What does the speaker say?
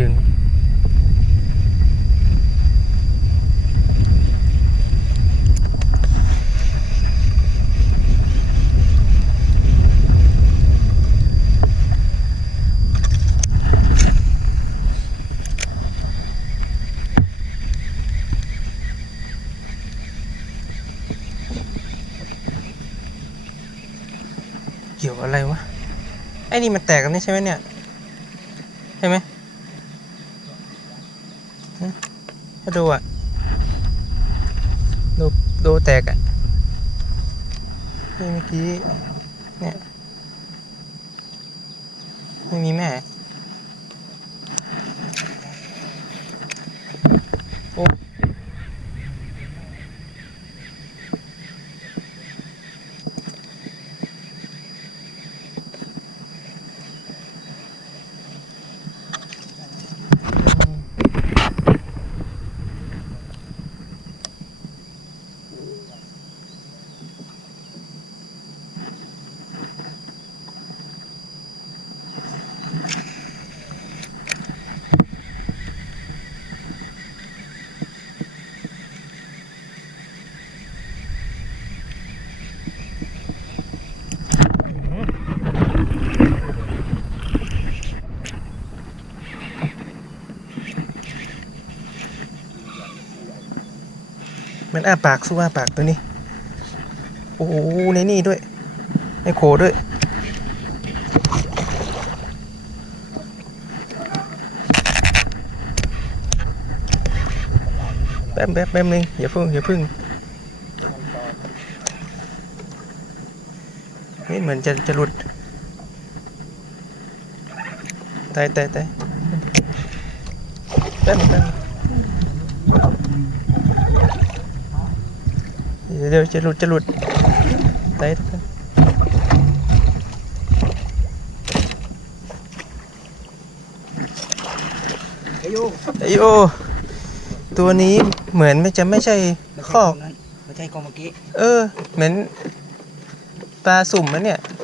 ดึงเกี่ยวอะไรวะ ไอ้นี่มันแตกกันนี่ใช่ไหมเนี่ย ใช่ไหม ถ้าดูอะ ดูดูแตกอะนี่เมื่อกี้ เนี่ย ไม่มีแม่ โอ้ มันอ้าปากสู้อ้าปากตัวนี้ โอ้โหในนี่ด้วย ในโขด้วย แป๊บแป๊บแป๊บนึงอย่าพึ่งอย่าพึ่งเฮ้ยเหมือนจะจะหลุดตายตายตายแป๊บนึงแป๊บนึง เดี๋ยวเดี๋ยวจะหลุดจะหลุดตายทุกคนไอ้ยูไอโอตัวนี้เหมือนไม่จะไม่ใช่ไม่คใช่อกกองนั้นไม่ใช่กองเมื่อกี้ เออ เหมือนปลาสุ่มนะเนี่ยเ